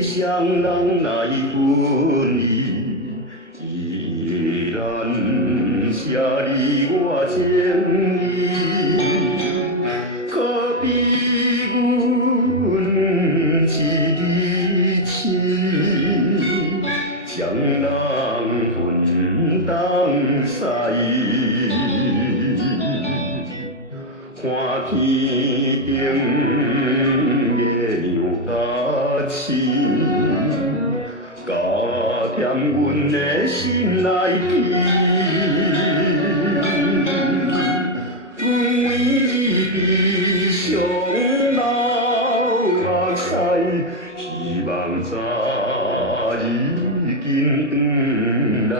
双人来分离，依然写你我情意，可比阮一字亲，双人分东西，看天顶月亮甲星。 加添阮的心内记，每日上老目屎，希望早已经转来。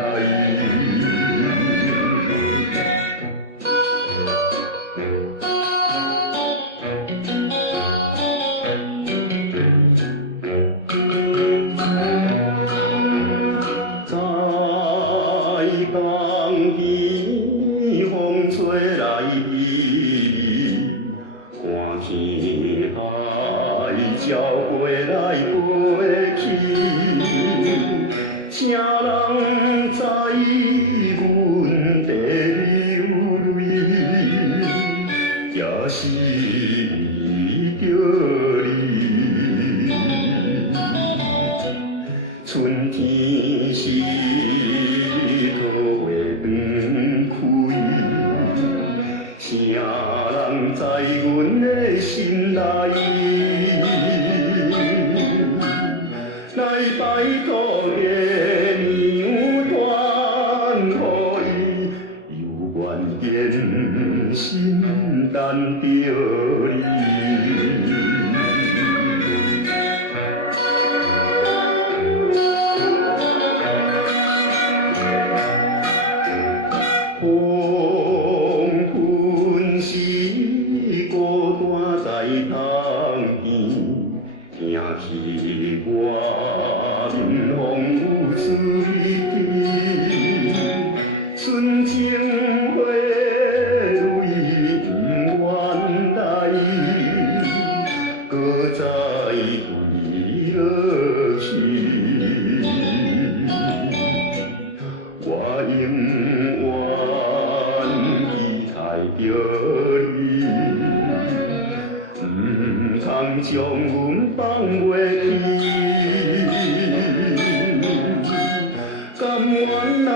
冬天风吹来依依，看天海鸟飞来飞去，谁人知阮在流泪，也是为着你。春天是。 谁人知阮的心内？来拜托月亮传予伊，犹原坚心等着你。 黄昏时，孤单在窗边，听起我风有水滴，纯情花蕊不愿来，搁再归落去。我永远着你，唔通将阮放袂去，甘愿来。